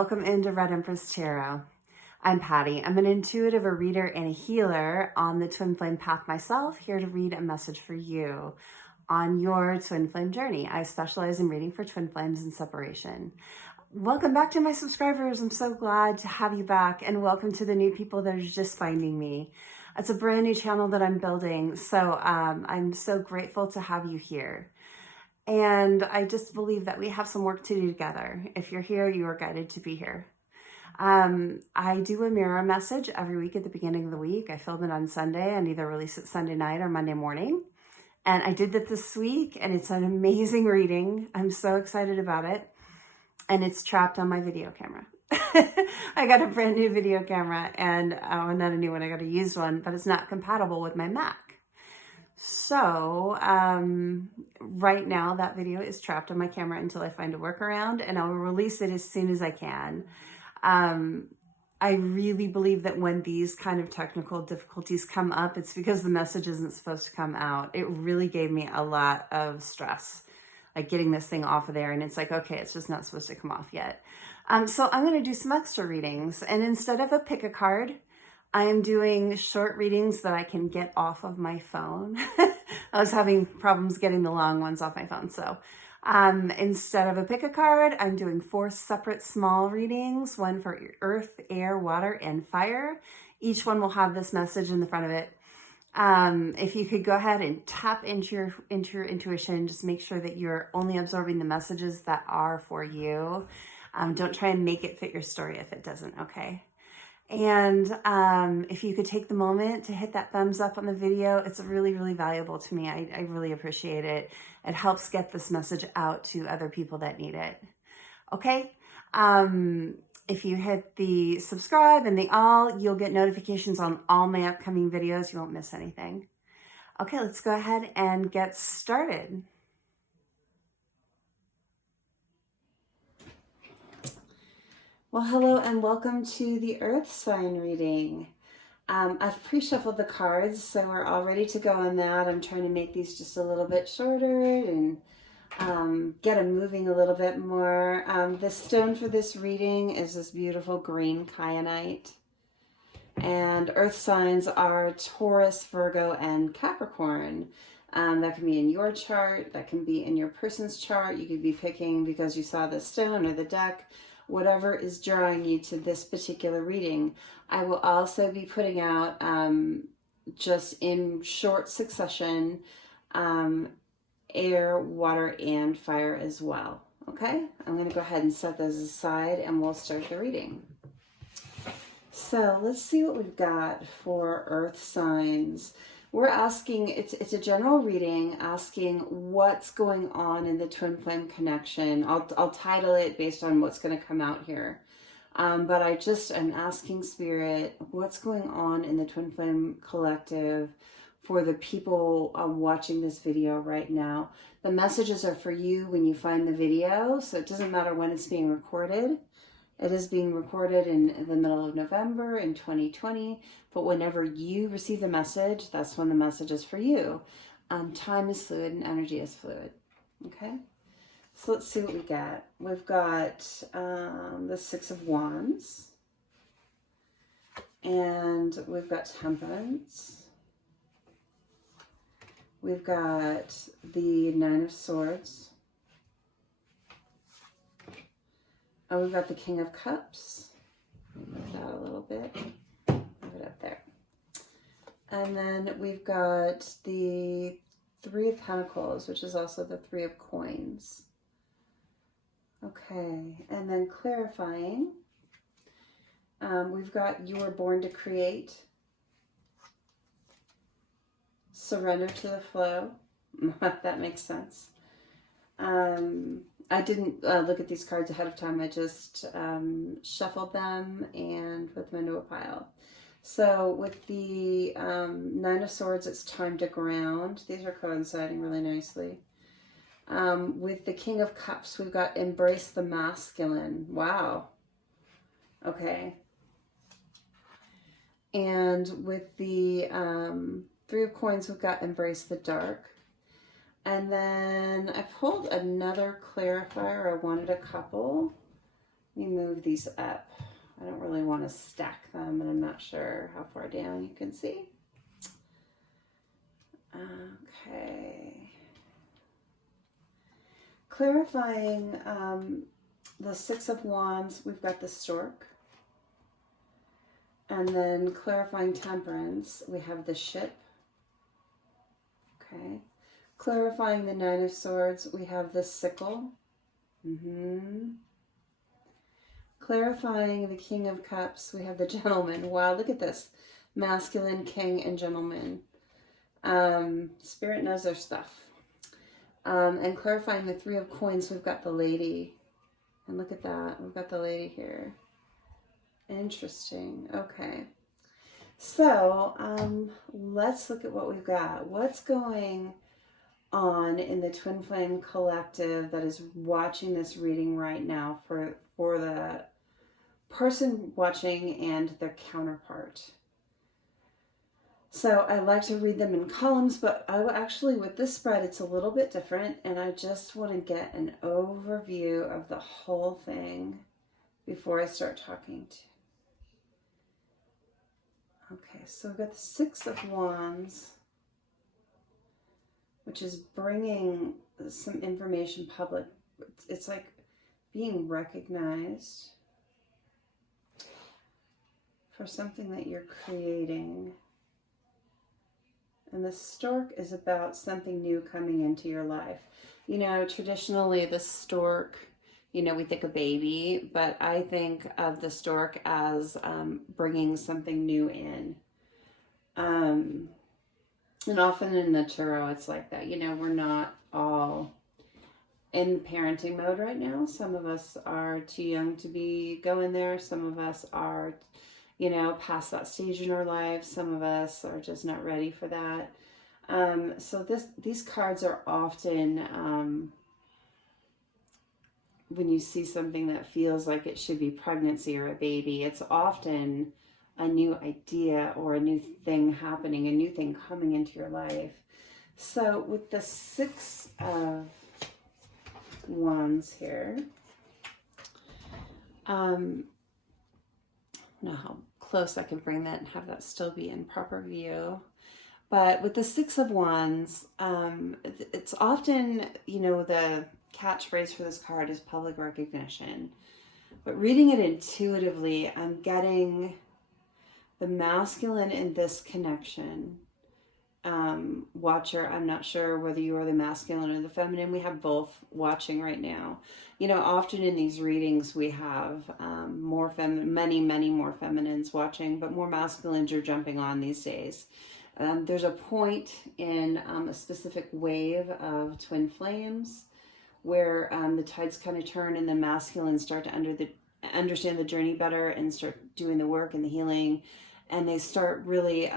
Welcome into Red Empress Tarot. I'm Patty. I'm an intuitive, a reader, and a healer on the Twin Flame path myself, here to read a message for you on your Twin Flame journey. I specialize in reading for Twin Flames and separation. Welcome back to my subscribers. I'm so glad to have you back, and welcome to the new people that are just finding me. It's a brand new channel that I'm building, so I'm so grateful to have you here. And I just believe that we have some work to do together. If you're here, you are guided to be here. I do a mirror message every week at the beginning of the week. I film it on Sunday and either release it Sunday night or Monday morning. And I did that this week, and it's an amazing reading. I'm so excited about it. And it's trapped on my video camera. I got a brand new video camera, and not a new one, I got a used one, but it's not compatible with my Mac. So right now that video is trapped on my camera until I find a workaround, and I'll release it as soon as I can. I really believe that when these kind of technical difficulties come up, it's because the message isn't supposed to come out. It really gave me a lot of stress, like getting this thing off of there, and it's like, okay, it's just not supposed to come off yet. So I'm going to do some extra readings, and instead of a pick a card, I am doing short readings that I can get off of my phone. I was having problems getting the long ones off my phone. So instead of a pick a card, I'm doing 4 separate small readings, one for earth, air, water, and fire. Each one will have this message in the front of it. If you could go ahead and tap into your intuition, just make sure that you're only absorbing the messages that are for you. Don't try and make it fit your story if it doesn't, okay? And if you could take the moment to hit that thumbs up on the video, it's really, really valuable to me. I really appreciate it. It helps get this message out to other people that need it. Okay? If you hit the subscribe and the all, you'll get notifications on all my upcoming videos. You won't miss anything. Okay, let's go ahead and get started. Well, hello and welcome to the Earth sign reading. I've pre-shuffled the cards, so we're all ready to go on that. I'm trying to make these just a little bit shorter and get them moving a little bit more. The stone for this reading is this beautiful green kyanite. And Earth signs are Taurus, Virgo, and Capricorn. That can be in your chart, that can be in your person's chart. You could be picking because you saw the stone or the deck, whatever is drawing you to this particular reading. I will also be putting out, just in short succession, air, water, and fire as well. Okay, I'm going to go ahead and set those aside and we'll start the reading. So let's see what we've got for Earth signs. We're asking, it's a general reading asking what's going on in the Twin Flame connection. I'll title it based on what's going to come out here. But I'm asking Spirit, what's going on in the Twin Flame collective for the people watching this video right now. The messages are for you when you find the video, so it doesn't matter when it's being recorded. It is being recorded in the middle of November in 2020, but whenever you receive the message, that's when the message is for you. Time is fluid and energy is fluid, okay? So let's see what we got. We've got the 6 of Wands, and we've got Temperance. We've got the 9 of Swords. Oh, we've got the King of Cups. Move that a little bit. Move it up there. And then we've got the 3 of Pentacles, which is also the 3 of Coins. Okay, and then clarifying, we've got you were born to create, surrender to the flow. That makes sense. I didn't look at these cards ahead of time. I just shuffled them and put them into a pile. So with the 9 of Swords, it's time to ground. These are coinciding really nicely. With the King of Cups, we've got embrace the masculine. Wow. Okay. And with the 3 of Coins, we've got embrace the dark. And then I pulled another clarifier. I wanted a couple. me move these up. I don't really want to stack them, and I'm not sure how far down you can see. Okay. Clarifying the Six of Wands, we've got the Stork. And then clarifying Temperance, we have the Ship. Okay. Clarifying the Nine of Swords, we have the Sickle. Clarifying the King of Cups, we have the Gentleman. Wow, look at this. Masculine, King, and Gentleman. Spirit knows their stuff. And clarifying the Three of Coins, we've got the Lady. And look at that. We've got the Lady here. Interesting. Okay. So, let's look at what we've got. What's going on in the Twin Flame Collective that is watching this reading right now for the person watching and their counterpart? So I like to read them in columns, but I will actually, with this spread, it's a little bit different, and I just want to get an overview of the whole thing before I start talking to. Okay, so we've got the Six of Wands, which is bringing some information public. It's like being recognized for something that you're creating. And the Stork is about something new coming into your life. You know, traditionally the Stork, you know, we think a baby, but I think of the Stork as bringing something new in. And often in the tarot, it's like that. You know, we're not all in parenting mode right now. Some of us are too young to be going there. Some of us are, you know, past that stage in our lives. Some of us are just not ready for that. So these cards are often, when you see something that feels like it should be pregnancy or a baby, it's often a new idea or a new thing happening, a new thing coming into your life. So with the Six of Wands here, I don't know how close I can bring that and have that still be in proper view. But with the Six of Wands, it's often, you know, the catchphrase for this card is public recognition. But reading it intuitively, I'm getting the masculine in this connection. Watcher, I'm not sure whether you are the masculine or the feminine. We have both watching right now. You know, often in these readings we have many more feminines watching, but more masculines are jumping on these days. There's a point in a specific wave of twin flames where the tides kind of turn and the masculines start to understand the journey better and start doing the work and the healing, and they start really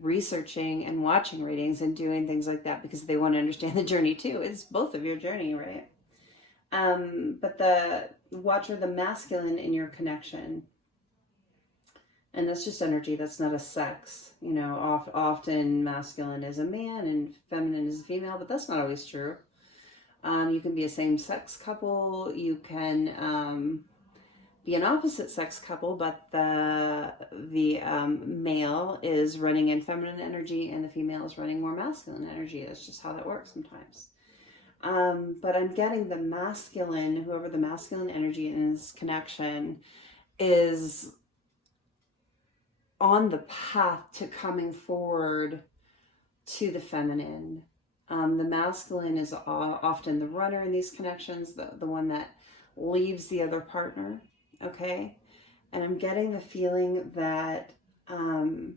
researching and watching readings and doing things like that because they want to understand the journey too. It's both of your journey, right? But the watcher, the masculine in your connection, and that's just energy, that's not a sex. You know, often masculine is a man and feminine is a female, but that's not always true. You can be a same-sex couple, you can be an opposite-sex couple, but the male is running in feminine energy and the female is running more masculine energy. That's just how that works sometimes. But I'm getting the masculine, whoever the masculine energy in this connection is on the path to coming forward to the feminine. The masculine is often the runner in these connections, the one that leaves the other partner, okay? And I'm getting the feeling that the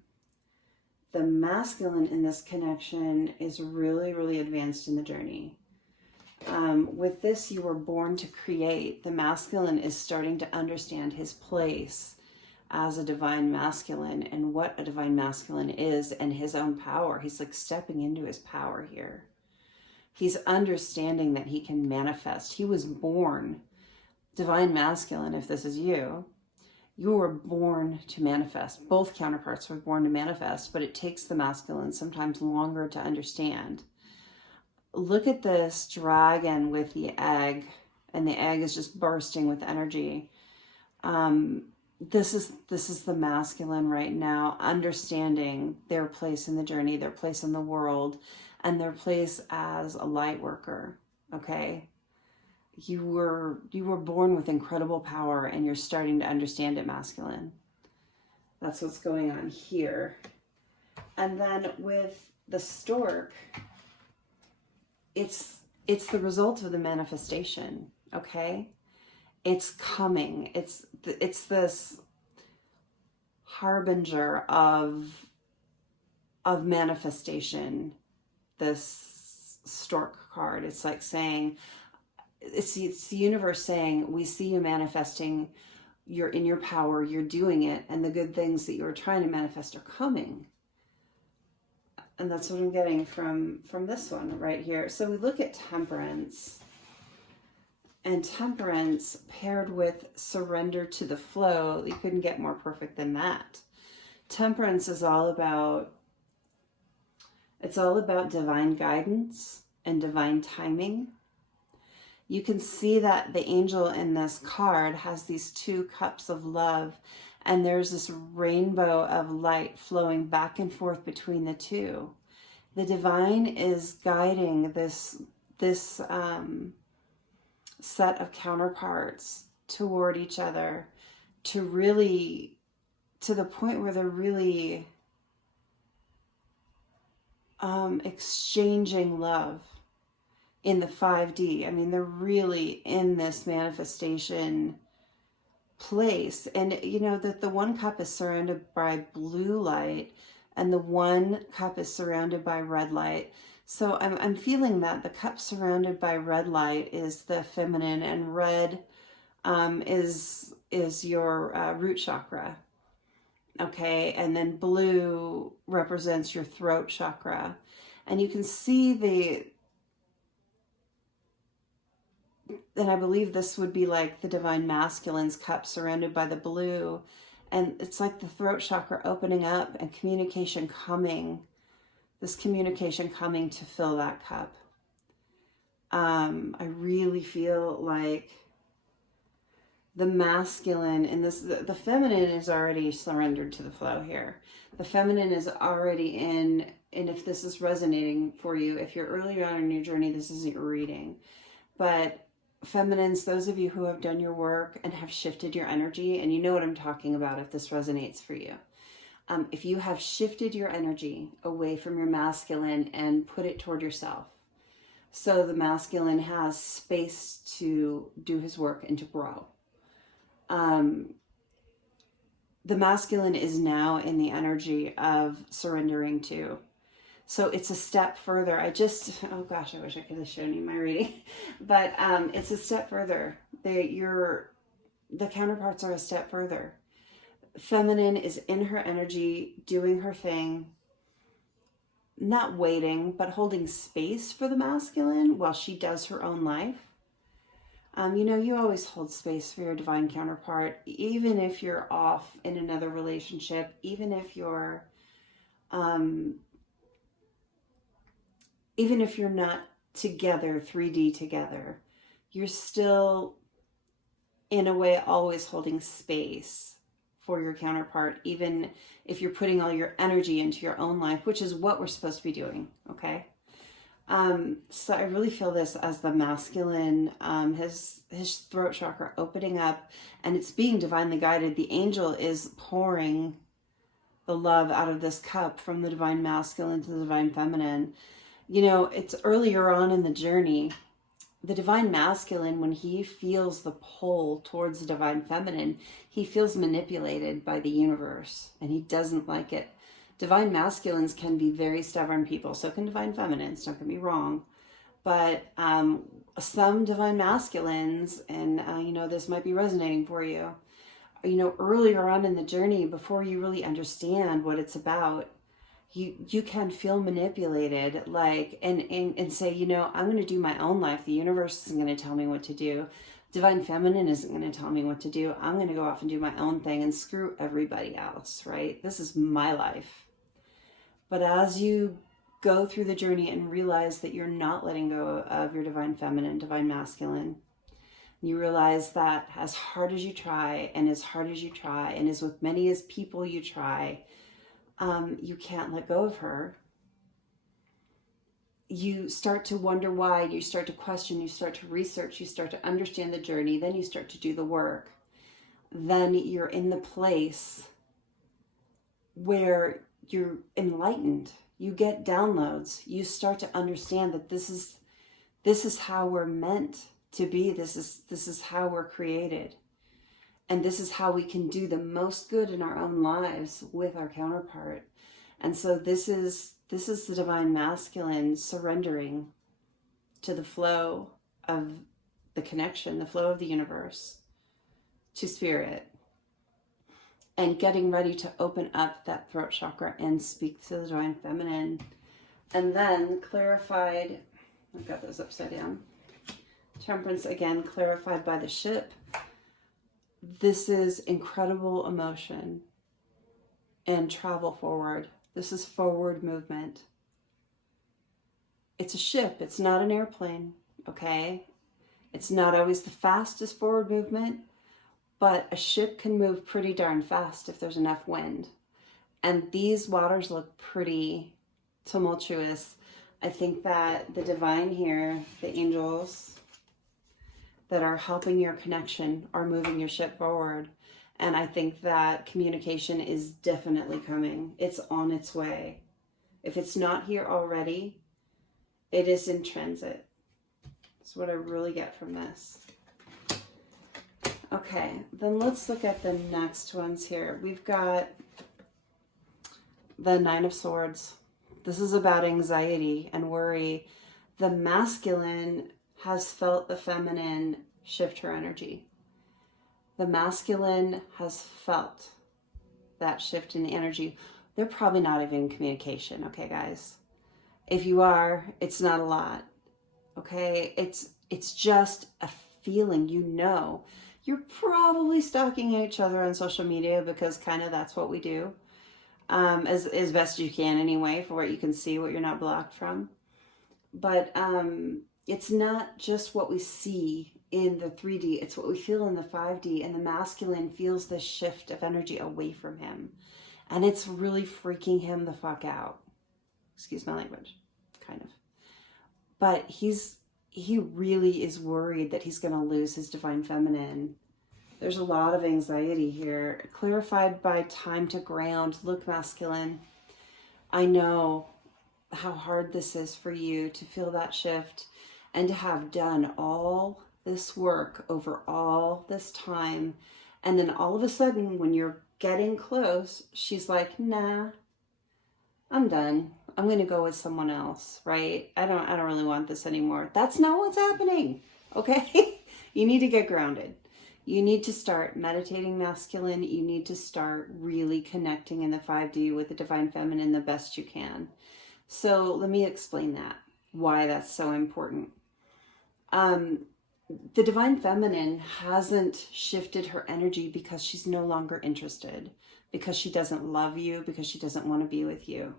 masculine in this connection is really, really advanced in the journey. With this, you were born to create. The masculine is starting to understand his place as a divine masculine and what a divine masculine is and his own power. He's like stepping into his power here. He's understanding that he can manifest. He was born divine masculine. If this is you, you were born to manifest. Both counterparts were born to manifest, but it takes the masculine sometimes longer to understand. Look at this dragon with the egg and the egg is just bursting with energy. This is the masculine right now, understanding their place in the journey, their place in the world, and their place as a light worker. Okay, you were born with incredible power, and you're starting to understand it, masculine. That's what's going on here. And then with the stork, it's the result of the manifestation. Okay, it's coming. It's this harbinger of manifestation. This stork card. It's like saying, it's the universe saying, we see you manifesting. You're in your power. You're doing it, and the good things that you were trying to manifest are coming. And that's what I'm getting from this one right here. So we look at temperance. And temperance paired with surrender to the flow, you couldn't get more perfect than that. Temperance is all about divine guidance and divine timing. You can see that the angel in this card has these two cups of love, and there's this rainbow of light flowing back and forth between the two. The divine is guiding this set of counterparts toward each other to the point where they're really exchanging love in the 5D. I mean, they're really in this manifestation place. And you know that the one cup is surrounded by blue light and the one cup is surrounded by red light. So I'm feeling that the cup surrounded by red light is the feminine, and red is your root chakra. Okay, and then blue represents your throat chakra. And you can see and I believe this would be like the divine masculine's cup surrounded by the blue. And it's like the throat chakra opening up and communication coming. This communication coming to fill that cup. I really feel like the masculine and the feminine is already surrendered to the flow here. The feminine is already in, and if this is resonating for you, if you're earlier on in your journey, this isn't your reading. But feminines, those of you who have done your work and have shifted your energy, and you know what I'm talking about if this resonates for you. If you have shifted your energy away from your masculine and put it toward yourself, so the masculine has space to do his work and to grow. The masculine is now in the energy of surrendering to. So it's a step further. Oh gosh, I wish I could have shown you my reading. But it's a step further. The counterparts are a step further. Feminine is in her energy, doing her thing, not waiting, but holding space for the masculine while she does her own life. You know, you always hold space for your divine counterpart, even if you're off in another relationship, even if you're not together, 3D together, you're still, in a way, always holding space for your counterpart, even if you're putting all your energy into your own life, which is what we're supposed to be doing, okay? So I really feel this as the masculine, his throat chakra opening up, and it's being divinely guided. The angel is pouring the love out of this cup from the divine masculine to the divine feminine. You know, it's earlier on in the journey. The divine masculine, when he feels the pull towards the divine feminine, he feels manipulated by the universe, and he doesn't like it. Divine masculines can be very stubborn people. So can divine feminines, don't get me wrong. But some divine masculines, and you know, this might be resonating for you, you know, earlier on in the journey, before you really understand what it's about, you can feel manipulated, like, and say, you know, I'm going to do my own life. The universe isn't going to tell me what to do. Divine feminine isn't going to tell me what to do. I'm going to go off and do my own thing and screw everybody else, right? This is my life. But as you go through the journey and realize that you're not letting go of your divine feminine, divine masculine, You realize that as hard as you try, and as hard as you try, and as with many as people you try, you can't let go of her. You start to wonder why, you start to question, you start to research, you start to understand the journey, then you start to do the work. Then you're in the place where you're enlightened. You get downloads. You start to understand that this is how we're meant to be. This is how we're created. And this is how we can do the most good in our own lives with our counterpart. And so this is the divine masculine surrendering to the flow of the connection, the flow of the universe, to spirit, and getting ready to open up that throat chakra and speak to the divine feminine. And then clarified, I've got those upside down. Temperance, again, clarified by the ship. This is incredible emotion and travel forward. This is forward movement. It's a ship. It's not an airplane, okay? It's not always the fastest forward movement, but a ship can move pretty darn fast if there's enough wind. And these waters look pretty tumultuous. I think that the divine here, the angels that are helping your connection, are moving your ship forward. And I think that communication is definitely coming. It's on its way. If it's not here already, it is in transit. That's what I really get from this. Okay, then let's look at the next ones here. We've got the Nine of Swords. This is about anxiety and worry. The masculine has felt the feminine shift her energy. The masculine has felt that shift in the energy. They're probably not even in communication, okay, guys? If you are, it's not a lot, okay? It's just a feeling, you know. You're probably stalking each other on social media because kind of that's what we do, as best you can anyway, for what you can see, what you're not blocked from. But it's not just what we see in the 3D, it's what we feel in the 5D, and the masculine feels this shift of energy away from him. And it's really freaking him the fuck out. Excuse my language, kind of. But he really is worried that he's going to lose his divine feminine. There's a lot of anxiety here. Clarified by time to ground. Look, masculine, I know how hard this is for you to feel that shift and to have done all this work over all this time. And then all of a sudden, when you're getting close, she's like, nah, I'm done. I'm going to go with someone else, right? I don't really want this anymore. That's not what's happening, okay? You need to get grounded. You need to start meditating, masculine. You need to start really connecting in the 5D with the divine feminine the best you can. So let me explain that, why that's so important. The divine feminine hasn't shifted her energy because she's no longer interested, because she doesn't love you, because she doesn't want to be with you.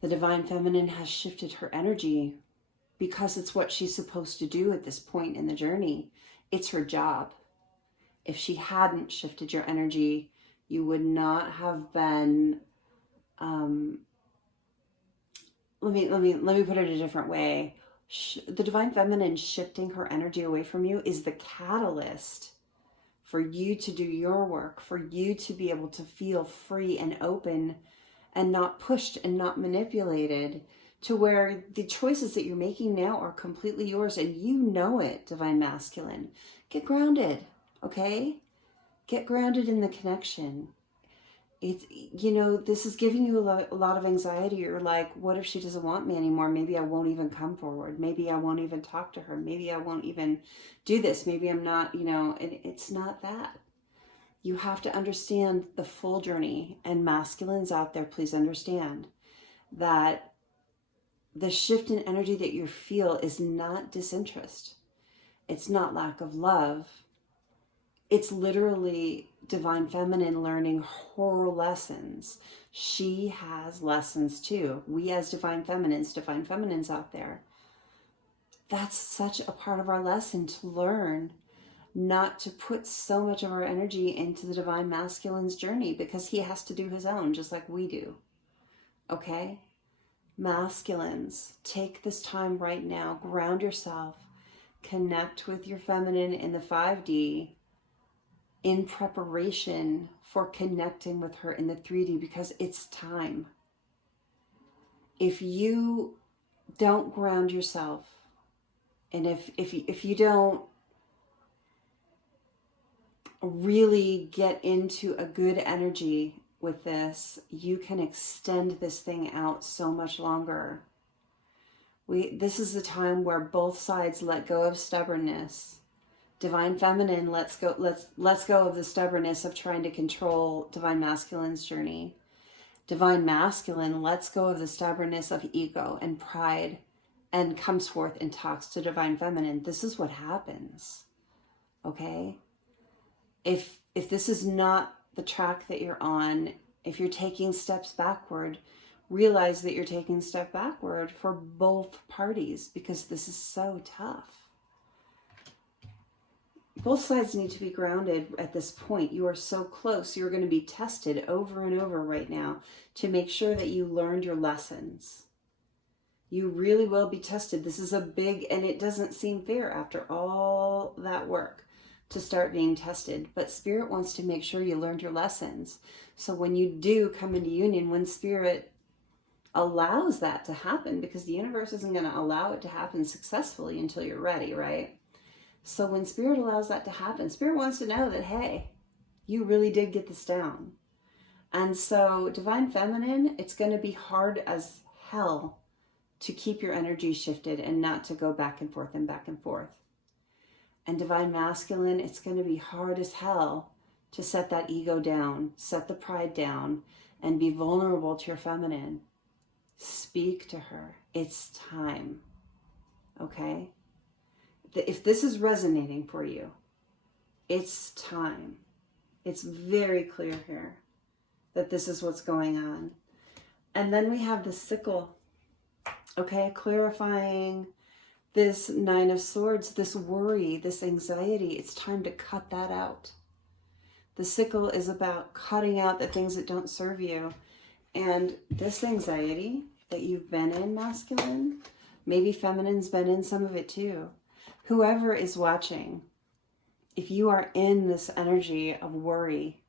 The divine feminine has shifted her energy because it's what she's supposed to do at this point in the journey. It's her job. If she hadn't shifted your energy, you would not have been, let me put it a different way. The divine feminine shifting her energy away from you is the catalyst for you to do your work, for you to be able to feel free and open and not pushed and not manipulated, to where the choices that you're making now are completely yours, and you know it, divine masculine. Get grounded, okay? Get grounded in the connection. It's, you know, this is giving you a lot of anxiety. You're like, what if she doesn't want me anymore? Maybe I won't even come forward. Maybe I won't even talk to her. Maybe I won't even do this. Maybe I'm not, you know, and it's not that. You have to understand the full journey. And masculines out there, please understand that the shift in energy that you feel is not disinterest. It's not lack of love. It's literally divine feminine learning her lessons. She has lessons too. We as divine feminines out there, that's such a part of our lesson, to learn not to put so much of our energy into the divine masculine's journey, because he has to do his own just like we do. Okay? Masculines, take this time right now, ground yourself, connect with your feminine in the 5D in preparation for connecting with her in the 3D, because it's time. If you don't ground yourself, and if you don't really get into a good energy with this, you can extend this thing out so much longer. This is the time where both sides let go of stubbornness. Divine feminine lets go of the stubbornness of trying to control divine masculine's journey. Divine masculine lets go of the stubbornness of ego and pride and comes forth and talks to divine feminine. This is what happens. Okay? If this is not the track that you're on, if you're taking steps backward, realize that you're taking a step backward for both parties, because this is so tough. Both sides need to be grounded at this point. You are so close. You're going to be tested over and over right now to make sure that you learned your lessons. You really will be tested. This is a big, and it doesn't seem fair after all that work to start being tested. But Spirit wants to make sure you learned your lessons. So when you do come into union, when Spirit allows that to happen, because the universe isn't going to allow it to happen successfully until you're ready, right? So when Spirit allows that to happen, Spirit wants to know that, hey, you really did get this down. And so divine feminine, it's going to be hard as hell to keep your energy shifted and not to go back and forth and back and forth. And divine masculine, it's going to be hard as hell to set that ego down, set the pride down, and be vulnerable to your feminine. Speak to her. It's time. Okay? If this is resonating for you, it's time. It's very clear here that this is what's going on. And then we have the sickle. Okay, clarifying this 9 of Swords, this worry, this anxiety. It's time to cut that out. The sickle is about cutting out the things that don't serve you. And this anxiety that you've been in, masculine, maybe feminine's been in some of it too. Whoever is watching, if you are in this energy of worry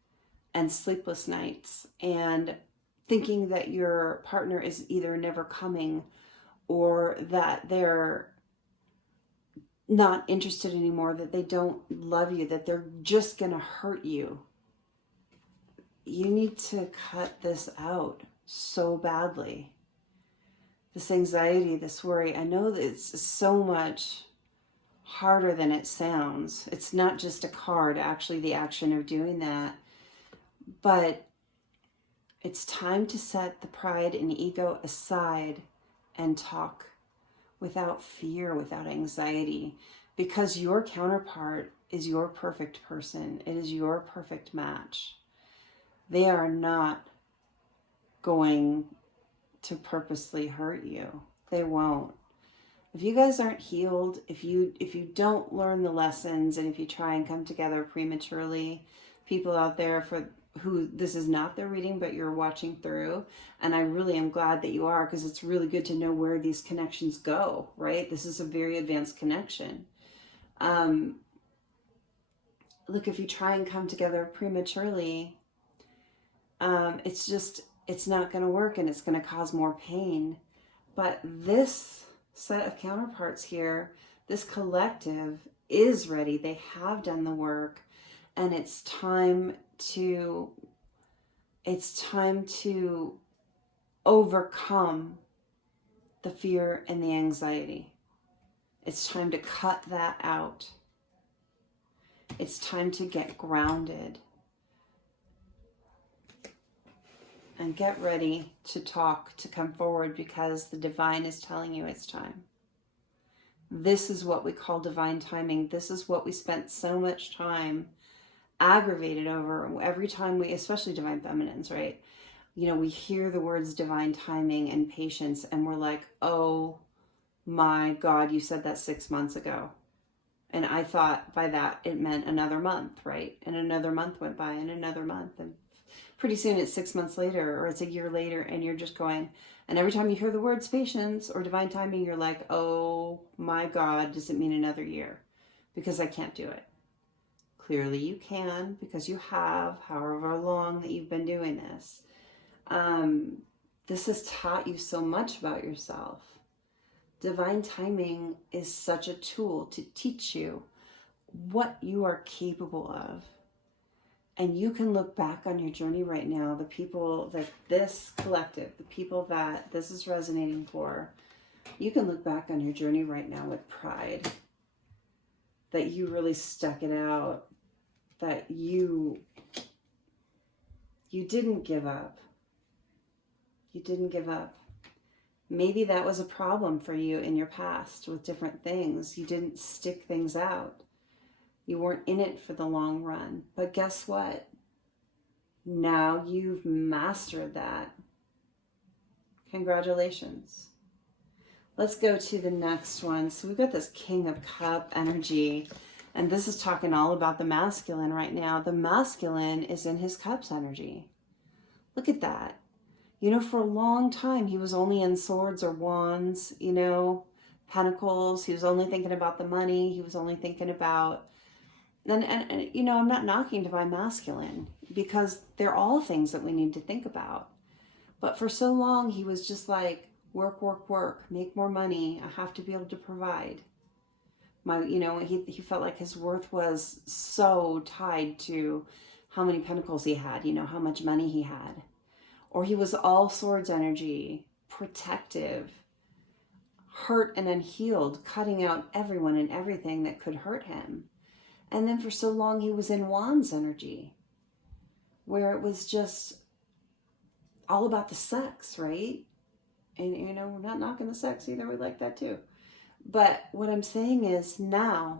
and sleepless nights and thinking that your partner is either never coming or that they're not interested anymore, that they don't love you, that they're just going to hurt you, you need to cut this out so badly. This anxiety, this worry, I know that it's so much harder than it sounds. It's not just a card, actually, the action of doing that. But it's time to set the pride and ego aside and talk without fear, without anxiety, because your counterpart is your perfect person. It is your perfect match. They are not going to purposely hurt you. They won't. If you guys aren't healed, if you don't learn the lessons, and if you try and come together prematurely, people out there for who this is not their reading, but you're watching through, and I really am glad that you are, because it's really good to know where these connections go, right? This is a very advanced connection. Look, if you try and come together prematurely, it's not going to work, and it's going to cause more pain. But this set of counterparts here, this collective is ready. They have done the work, and it's time to overcome the fear and the anxiety. It's time to cut that out. It's time to get grounded and get ready to talk, to come forward, because the divine is telling you it's time. This is what we call divine timing. This is what we spent so much time aggravated over every time we, especially divine feminines, right? You know, we hear the words divine timing and patience, and we're like, oh my God, you said that 6 months ago. And I thought by that it meant another month, right? And another month went by, and another month. And pretty soon it's 6 months later, or it's a year later, and you're just going, and every time you hear the words patience or divine timing, you're like, oh my God, does it mean another year? Because I can't do it. Clearly you can, because you have, however long that you've been doing this. This has taught you so much about yourself. Divine timing is such a tool to teach you what you are capable of. And you can look back on your journey right now, the people that this collective, the people that this is resonating for, you can look back on your journey right now with pride. That you really stuck it out. That you didn't give up. You didn't give up. Maybe that was a problem for you in your past with different things. You didn't stick things out. You weren't in it for the long run. But guess what? Now you've mastered that. Congratulations. Let's go to the next one. So we've got this King of Cup energy. And this is talking all about the masculine right now. The masculine is in his cups energy. Look at that. You know, for a long time, he was only in swords or wands, you know, pentacles. He was only thinking about the money. He was only thinking about, and you know, I'm not knocking divine masculine because they're all things that we need to think about. But for so long, he was just like, work, work, work, make more money. I have to be able to provide. You know, he felt like his worth was so tied to how many pentacles he had, you know, how much money he had. Or he was all swords energy, protective, hurt and unhealed, cutting out everyone and everything that could hurt him. And then for so long he was in wands energy, where it was just all about the sex, right? And, you know, we're not knocking the sex either. We like that too. But what I'm saying is now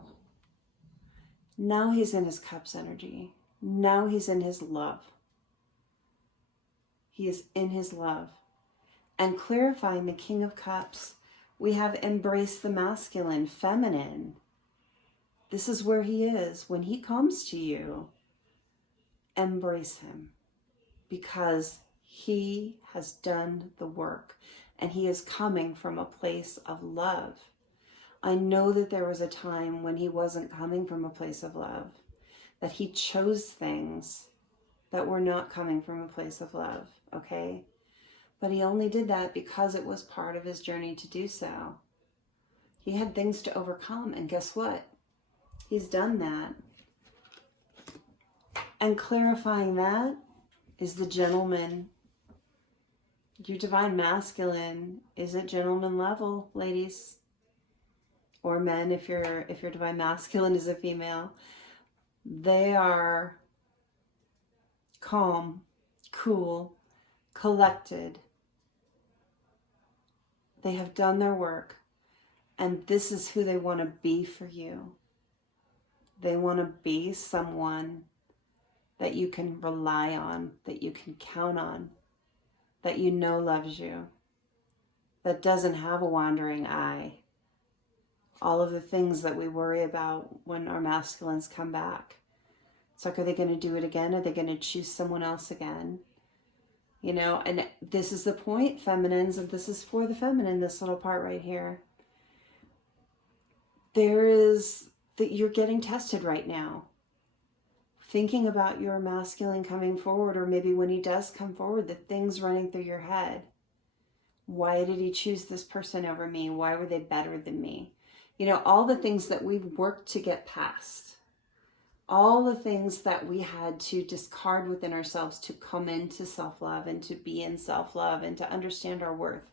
he's in his cups energy. Now he's in his love. He is in his love. And clarifying the King of Cups, we have embraced the masculine, feminine. This is where he is. When he comes to you, embrace him. Because he has done the work. And he is coming from a place of love. I know that there was a time when he wasn't coming from a place of love. That he chose things that were not coming from a place of love. Okay? But he only did that because it was part of his journey to do so. He had things to overcome, and guess what? He's done that. And clarifying that is the gentleman. Your divine masculine is at gentleman level, ladies. Or men, if your divine masculine is a female. They are calm, cool, collected. They have done their work, and this is who they want to be for you. They want to be someone that you can rely on, that you can count on, that you know loves you, that doesn't have a wandering eye. All of the things that we worry about when our masculines come back. It's like, are they going to do it again? Are they going to choose someone else again? You know, and this is the point, feminines, and this is for the feminine, this little part right here. There is that you're getting tested right now. Thinking about your masculine coming forward, or maybe when he does come forward, the things running through your head. Why did he choose this person over me? Why were they better than me? You know, all the things that we've worked to get past. All the things that we had to discard within ourselves to come into self-love and to be in self-love and to understand our worth.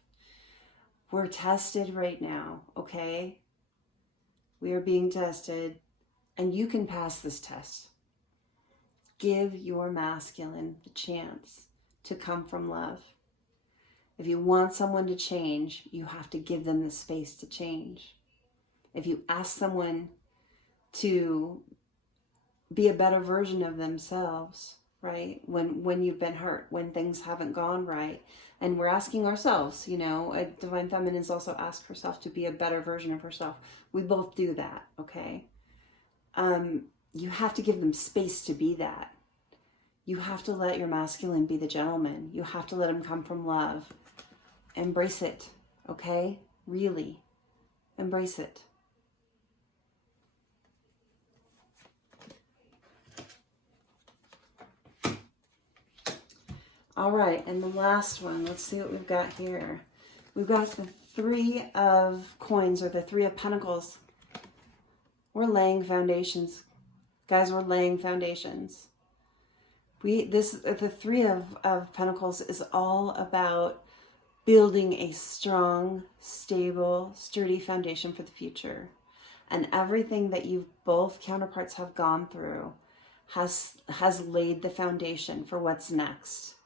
We're tested right now, okay? We are being tested, and you can pass this test. Give your masculine the chance to come from love. If you want someone to change, you have to give them the space to change. If you ask someone to be a better version of themselves, right? When you've been hurt, when things haven't gone right. And we're asking ourselves, you know, a Divine Feminine's also asked herself to be a better version of herself. We both do that, okay? You have to give them space to be that. You have to let your masculine be the gentleman. You have to let him come from love. Embrace it, okay? Really, embrace it. All right, and the last one, let's see what we've got here. We've got the Three of Coins, or the Three of Pentacles. We're laying foundations. Guys, we're laying foundations. The Three of Pentacles is all about building a strong, stable, sturdy foundation for the future. And everything that you both counterparts have gone through has laid the foundation for what's next.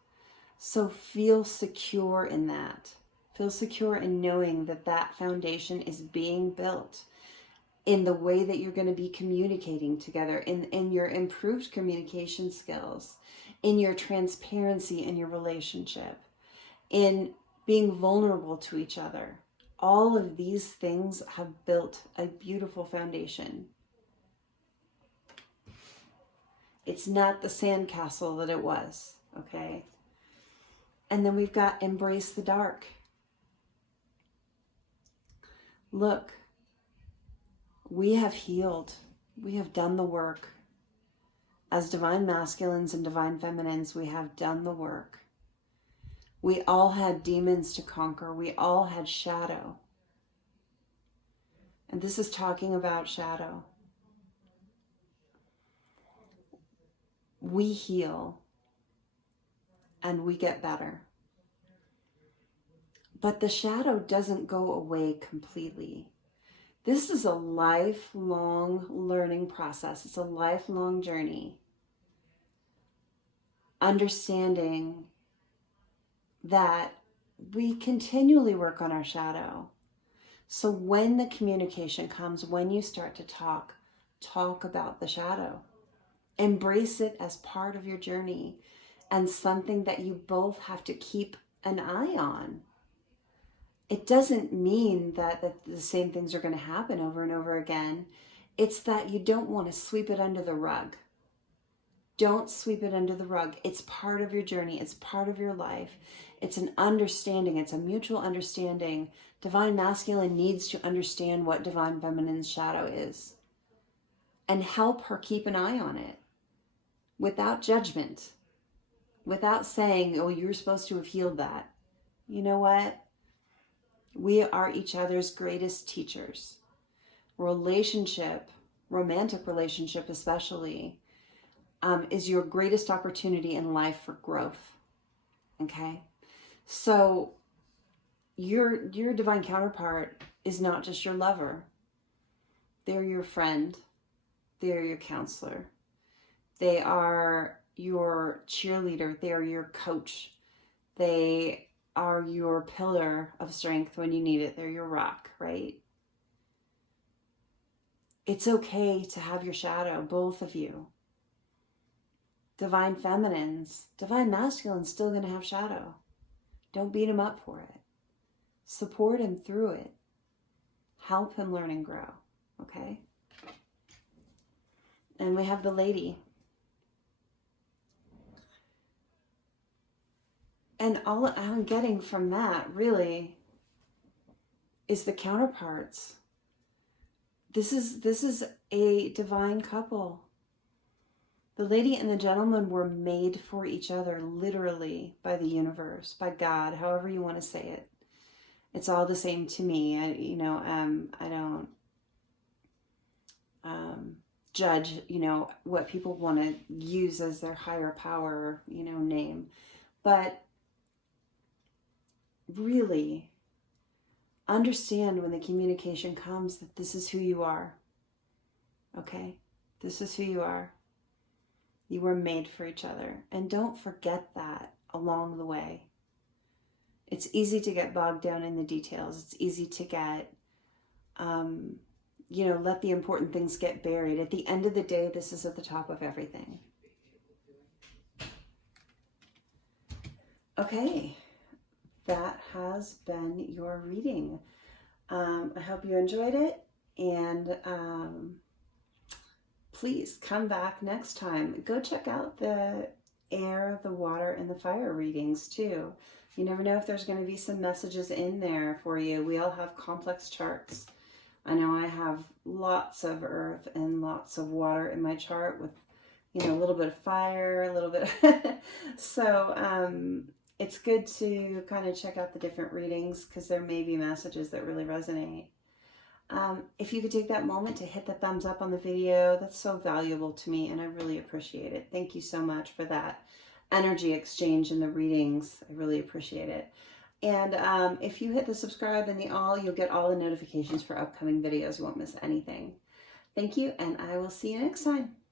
So feel secure in that. Feel secure in knowing that that foundation is being built in the way that you're going to be communicating together, in your improved communication skills, in your transparency in your relationship, in being vulnerable to each other. All of these things have built a beautiful foundation. It's not the sandcastle that it was, okay? And then we've got embrace the dark. Look, we have healed. We have done the work. As divine masculines and divine feminines, we have done the work. We all had demons to conquer. We all had shadow. And this is talking about shadow. We heal and we get better. But the shadow doesn't go away completely. This is a lifelong learning process. It's a lifelong journey. Understanding that we continually work on our shadow. So when the communication comes, when you start to talk about the shadow. Embrace it as part of your journey and something that you both have to keep an eye on. It doesn't mean that the same things are going to happen over and over again. It's that you don't want to sweep it under the rug. Don't sweep it under the rug. It's part of your journey. It's part of your life. It's an understanding. It's a mutual understanding. Divine Masculine needs to understand what Divine Feminine's shadow is and help her keep an eye on it without judgment, without saying, oh, you're supposed to have healed that. You know what? We are each other's greatest teachers. Relationship, romantic relationship especially, is your greatest opportunity in life for growth. Okay? So your divine counterpart is not just your lover. They're your friend. They're your counselor. They are your cheerleader. They are your coach. They are your pillar of strength when you need it. They're your rock, right? It's okay to have your shadow, both of you. Divine feminines, divine masculines still going to have shadow. Don't beat him up for it. Support him through it. Help him learn and grow, okay? And we have the lady. And all I'm getting from that really is the counterparts. This is a divine couple. The lady and the gentleman were made for each other, literally, by the universe, by God, however you want to say it. It's all the same to me. I don't judge, what people want to use as their higher power, name. But really, understand when the communication comes that this is who you are. Okay? This is who you are. You were made for each other. And don't forget that along the way. It's easy to get bogged down in the details. It's easy to get, let the important things get buried. At the end of the day, this is at the top of everything. Okay, that has been your reading. I hope you enjoyed it, and please come back next time. Go check out the air, the water, and the fire readings too. You never know if there's going to be some messages in there for you. We all have complex charts. I know I have lots of earth and lots of water in my chart with, you know, a little bit of fire, a little bit. So it's good to kind of check out the different readings because there may be messages that really resonate. If you could take that moment to hit the thumbs up on the video, that's so valuable to me and I really appreciate it. Thank you so much for that energy exchange in the readings. I really appreciate it. And if you hit the subscribe and the all, you'll get all the notifications for upcoming videos. You won't miss anything. Thank you, and I will see you next time.